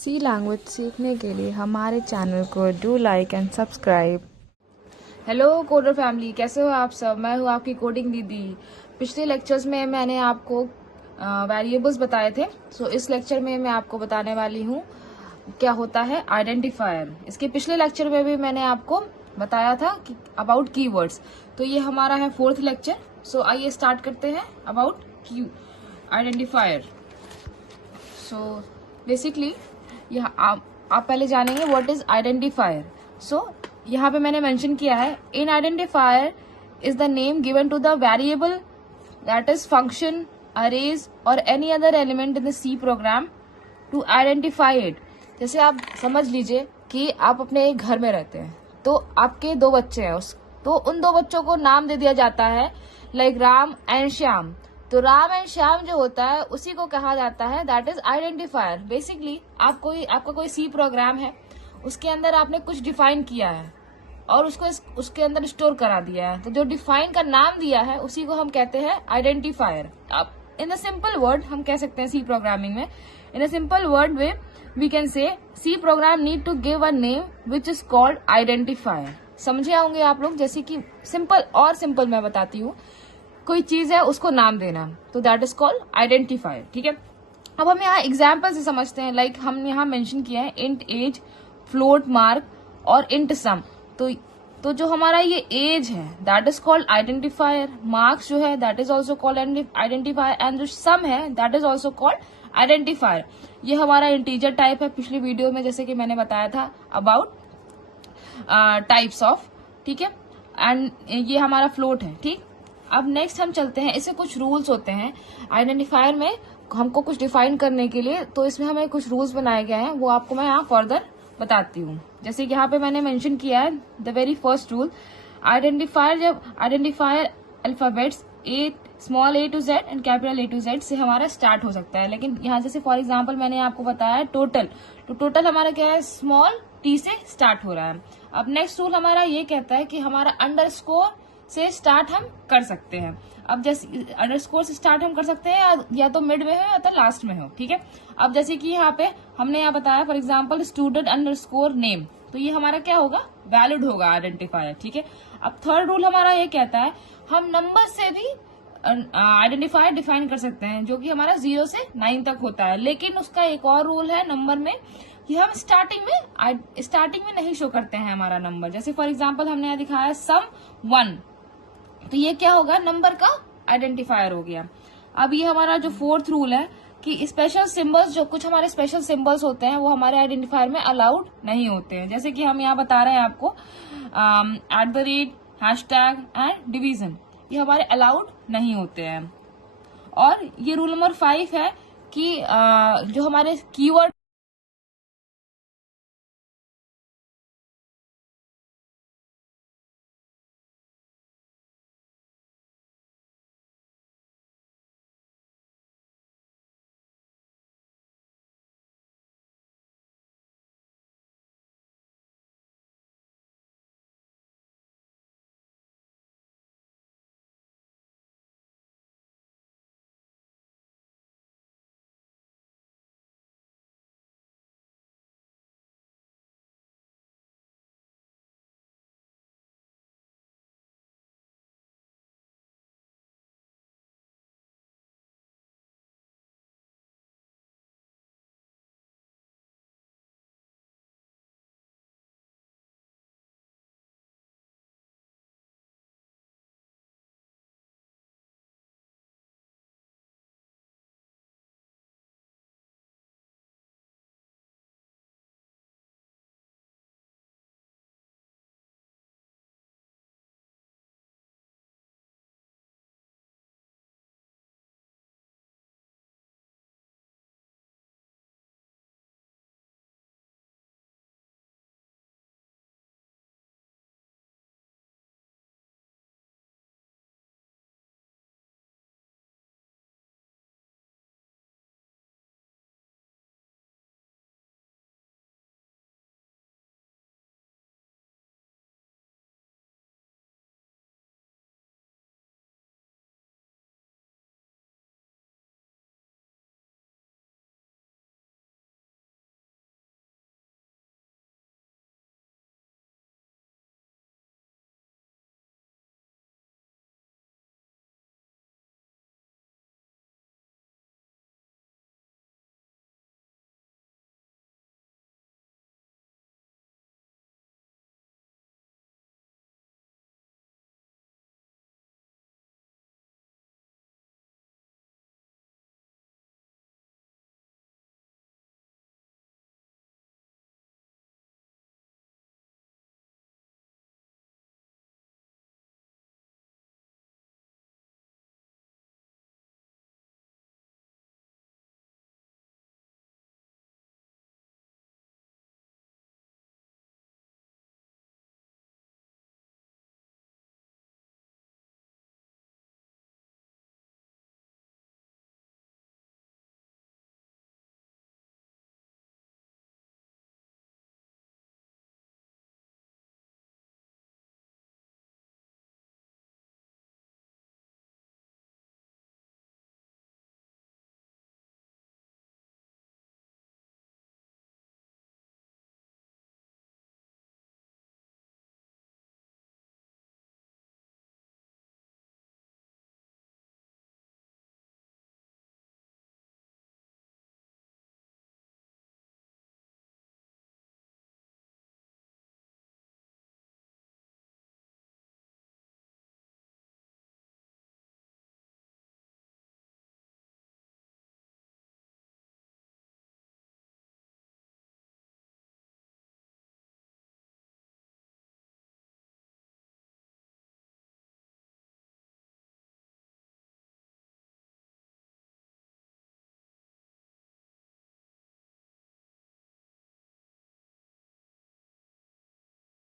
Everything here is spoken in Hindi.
सी लैंग्वेज सीखने के लिए हमारे चैनल को do like and subscribe. Hello coder family, कैसे हो आप सब। मैं हूँ आपकी कोडिंग दीदी। पिछले लेक्चर्स में मैंने आपको वेरिएबल्स बताए थे। सो इस लेक्चर में मैं आपको बताने वाली हूँ क्या होता है आइडेंटिफायर। इसके पिछले लेक्चर में भी मैंने आपको बताया था कि अबाउट कीवर्ड्स। तो ये हमारा है 4th लेक्चर। सो आइए स्टार्ट करते हैं अबाउट आइडेंटिफायर। सो बेसिकली यहाँ आप पहले जानेंगे व्हाट इज आइडेंटिफायर। सो यहाँ पे मैंने मेंशन किया है, an identifier is the name given to the variable that is function, arrays और any other element in the C program to identify it. जैसे आप समझ लीजिए कि आप अपने घर में रहते हैं, तो आपके 2 बच्चे हैं, तो उन 2 बच्चों को नाम दे दिया जाता है लाइक राम एंड श्याम। तो राम एंड श्याम जो होता है उसी को कहा जाता है दैट इज आइडेंटिफायर। बेसिकली आपका कोई सी प्रोग्राम है, उसके अंदर आपने कुछ डिफाइन किया है और उसके अंदर स्टोर करा दिया है। तो जो डिफाइन का नाम दिया है उसी को हम कहते हैं आइडेंटिफायर। अब इन अ सिंपल वर्ड हम कह सकते हैं सी प्रोग्रामिंग में, in a simple word way we can say C program need to give a name which is called identifier. समझे होंगे आप लोग। जैसे कि सिंपल मैं बताती हूँ, कोई चीज है उसको नाम देना, तो दैट इज कॉल्ड आइडेंटिफायर। ठीक है, अब हम यहाँ एग्जाम्पल से समझते हैं। लाइक हम यहाँ मेंशन किया है इंट एज, फ्लोट मार्क और इंट सम। तो जो हमारा ये एज है that is called identifier, marks जो है that is also called identifier and जो सम है that is also called identifier. ये हमारा इंटीजर टाइप है। पिछली वीडियो में जैसे कि मैंने बताया था अबाउट टाइप्स ऑफ, ठीक है, एंड ये हमारा फ्लोट है। ठीक, अब नेक्स्ट हम चलते हैं, इससे कुछ रूल्स होते हैं आइडेंटिफायर में हमको कुछ डिफाइन करने के लिए। तो इसमें हमें कुछ रूल्स बनाए गए हैं, वो आपको मैं यहाँ फर्दर बताती हूँ। जैसे कि यहाँ पे मैंने मेंशन किया है the very first rule, identifier जब identifier alphabets small a to z and capital A to z से हमारा स्टार्ट हो सकता है। लेकिन यहाँ जैसे फॉर एग्जाम्पल मैंने आपको बताया टोटल, तो टोटल हमारा क्या है, स्मॉल t से स्टार्ट हो रहा है। अब नेक्स्ट रूल हमारा ये कहता है कि हमारा अंडरस्कोर से स्टार्ट हम कर सकते हैं। अब जैसे अंडरस्कोर से स्टार्ट हम कर सकते हैं या तो मिड में हो या तो लास्ट में हो। ठीक है, अब जैसे कि यहाँ पे हमने यहाँ बताया for example student underscore name, तो ये हमारा क्या होगा, वैलिड होगा आइडेंटिफायर। ठीक है, अब थर्ड रूल हमारा ये कहता है हम नंबर से भी आइडेंटिफायर डिफाइन कर सकते हैं, जो कि हमारा 0 से 9 तक होता है। लेकिन उसका एक और रूल है नंबर में कि हम स्टार्टिंग में नहीं शो करते हैं हमारा नंबर। जैसे फॉर एग्जांपल हमने यहाँ दिखाया सम 1, तो ये क्या होगा, नंबर का आइडेंटिफायर हो गया। अब ये हमारा जो 4th रूल है कि स्पेशल सिंबल्स, जो कुछ हमारे स्पेशल सिंबल्स होते हैं वो हमारे आइडेंटिफायर में अलाउड नहीं होते हैं। जैसे कि हम यहाँ बता रहे हैं आपको @ हैशटैग एंड डिवीजन, ये हमारे अलाउड नहीं होते हैं। और ये रूल नंबर 5 है कि जो हमारे कीवर्ड